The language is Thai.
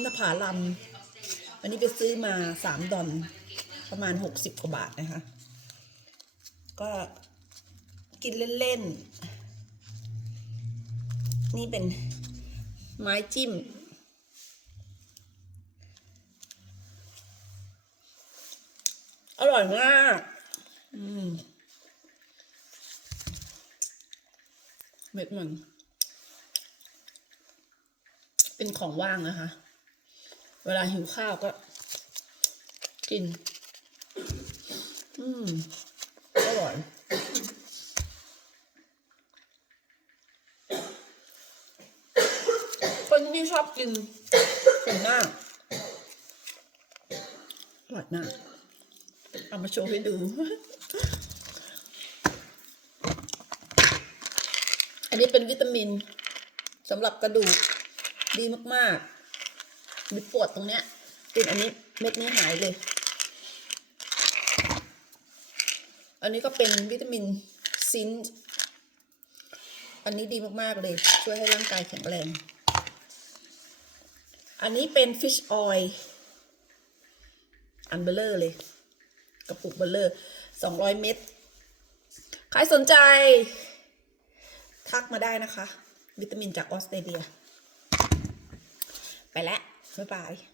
นภาลำอันนี้ไปซื้อมาสามดอนประมาณหกสิบกว่าบาทนะคะ ก็กินเล่นๆ นี่เป็นไม้จิ้ม อร่อยมากเม็ดมัน เป็นของว่างนะคะ เวลาหิวข้าวก็ กิน อืมอร่อยคนที่ชอบกินเป็นหน้าอร่อยมากเอามาโชว์ให้ดู อันนี้เป็นวิตามินสำหรับกระดูกดีมาก ๆ มีปวดตรงเนี้ยกินอันนี้เม็ดนี้หายเลย อันนี้ก็เป็นวิตามินซินอันนี้ดีมากๆเลย ช่วยให้ร่างกายแข็งแรง อันนี้เป็นฟิชออยล์อันเบลเลอร์เลย กระปุกเบลเลอร์สองร้อยเม็ดใครสนใจ ทักมาได้นะคะ วิตามินจากออสเตรเลีย ไปแล้ว บ๊ายบาย